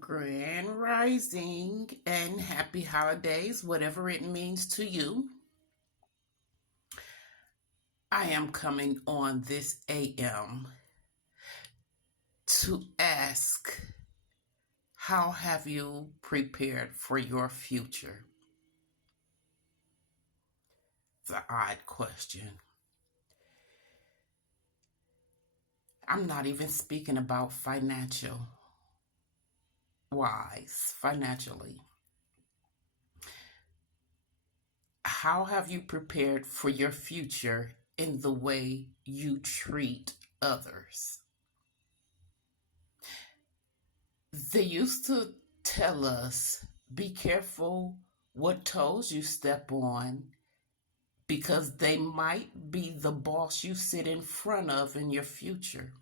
Grand Rising and happy holidays, whatever it means to you. I am coming on this AM to ask, how have you prepared for your future? It's an odd question. I'm not even speaking about financially. How have you prepared for your future in the way you treat others? They used to tell us, be careful what toes you step on because they might be the boss you sit in front of in your future.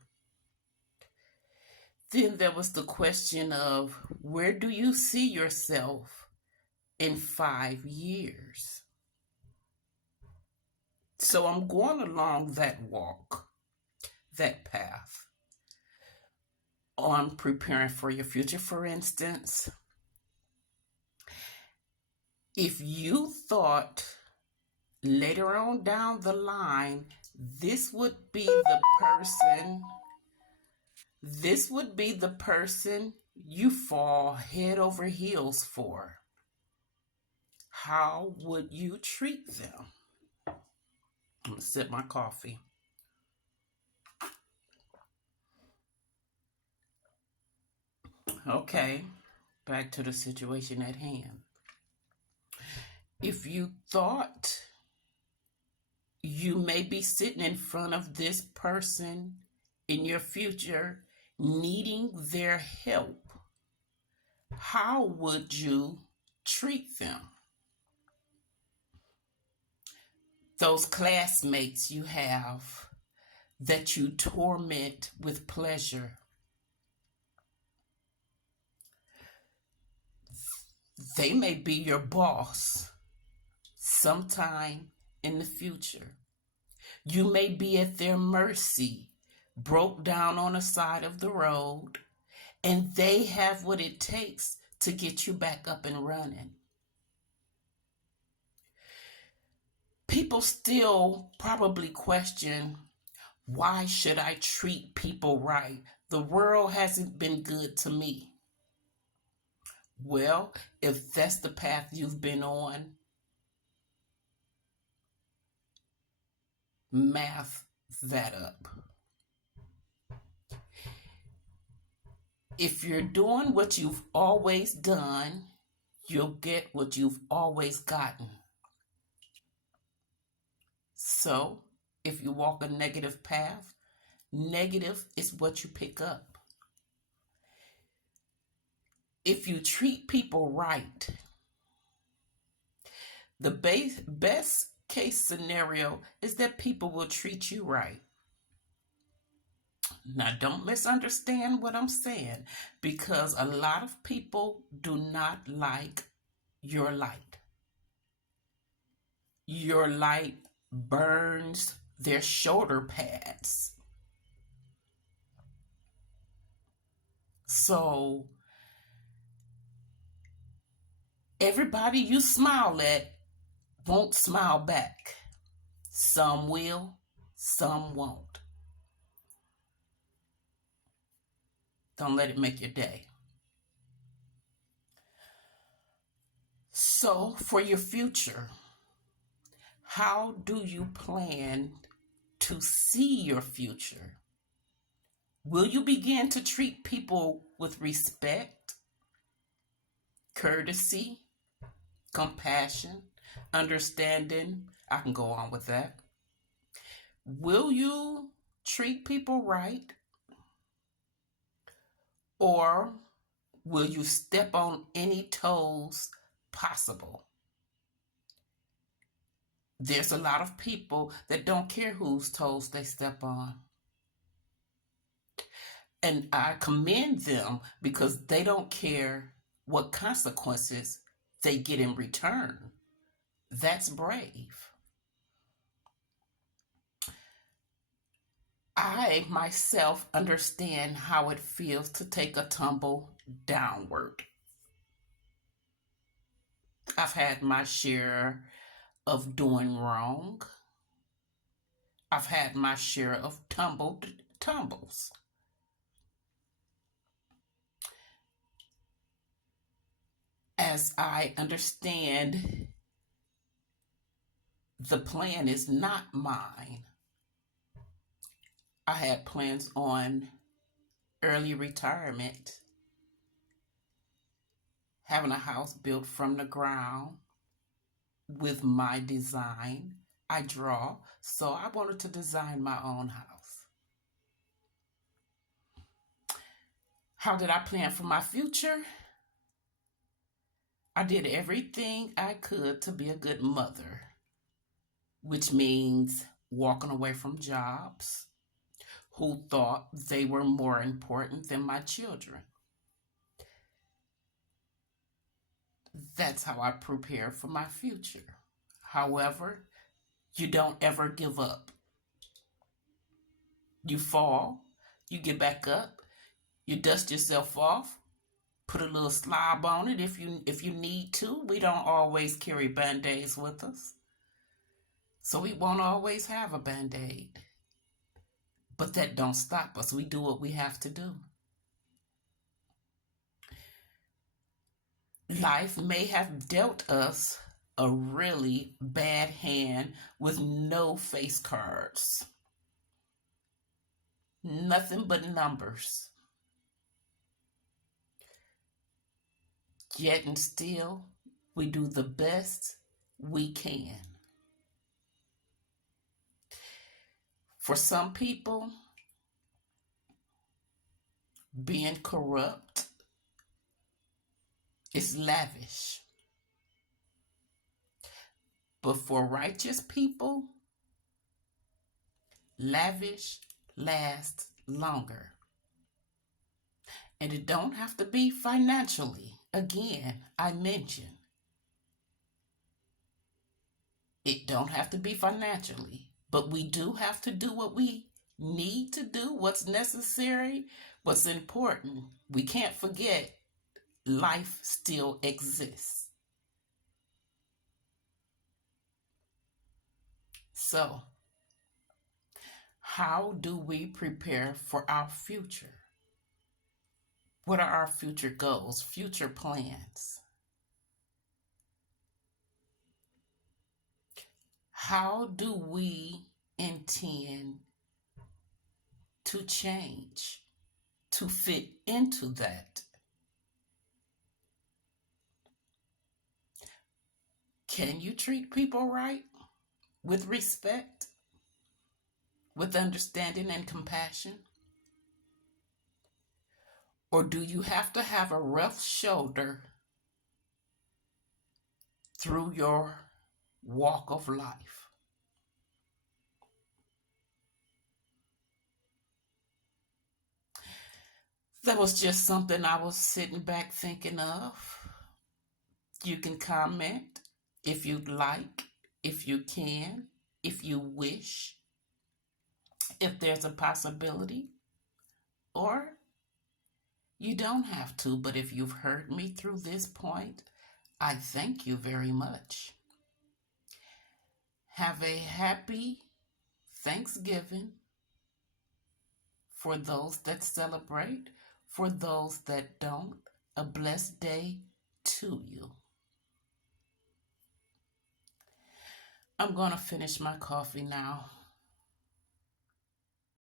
Then there was the question of, where do you see yourself in 5 years? So I'm going along that walk, that path on preparing for your future. For instance, if you thought later on down the line, this would be the person you fall head over heels for, how would you treat them? I'm gonna sip my coffee. Okay, back to the situation at hand. If you thought you may be sitting in front of this person in your future needing their help, how would you treat them? Those classmates you have that you torment with pleasure, they may be your boss sometime in the future. You may be at their mercy, broke down on the side of the road, and they have what it takes to get you back up and running. People still probably question, why should I treat people right? The world hasn't been good to me. Well, if that's the path you've been on, math that up. If you're doing what you've always done, you'll get what you've always gotten. So, if you walk a negative path, negative is what you pick up. If you treat people right, the best case scenario is that people will treat you right. Now, don't misunderstand what I'm saying, because a lot of people do not like your light. Your light burns their shoulder pads. So, everybody you smile at won't smile back. Some will, some won't. Don't let it make your day. So, for your future, how do you plan to see your future? Will you begin to treat people with respect, courtesy, compassion, understanding? I can go on with that. Will you treat people right? Or will you step on any toes possible? There's a lot of people that don't care whose toes they step on. And I commend them because they don't care what consequences they get in return. That's brave. I myself understand how it feels to take a tumble downward. I've had my share of doing wrong. I've had my share of tumbles. As I understand, the plan is not mine. I had plans on early retirement, having a house built from the ground with my design. I draw, so I wanted to design my own house. How did I plan for my future? I did everything I could to be a good mother, which means walking away from jobs who thought they were more important than my children. That's how I prepare for my future. However, you don't ever give up. You fall, you get back up, you dust yourself off, put a little slob on it if you need to. We don't always carry band-aids with us, so we won't always have a band-aid. But that don't stop us. We do what we have to do. Life may have dealt us a really bad hand with no face cards, nothing but numbers. Yet and still, we do the best we can. For some people, being corrupt is lavish. But for righteous people, lavish lasts longer. And it don't have to be financially. Again, I mentioned, it don't have to be financially, but we do have to do what we need to do, what's necessary, what's important. We can't forget life still exists. So, how do we prepare for our future? What are our future goals, future plans? How do we intend to change, to fit into that? Can you treat people right, with respect, with understanding and compassion? Or do you have to have a rough shoulder through your walk of life? That was just something I was sitting back thinking of. You can comment if you'd like, if you can, if you wish, if there's a possibility, or you don't have to. But if you've heard me through this point, I thank you very much. Have a happy Thanksgiving for those that celebrate, for those that don't. A blessed day to you. I'm going to finish my coffee now.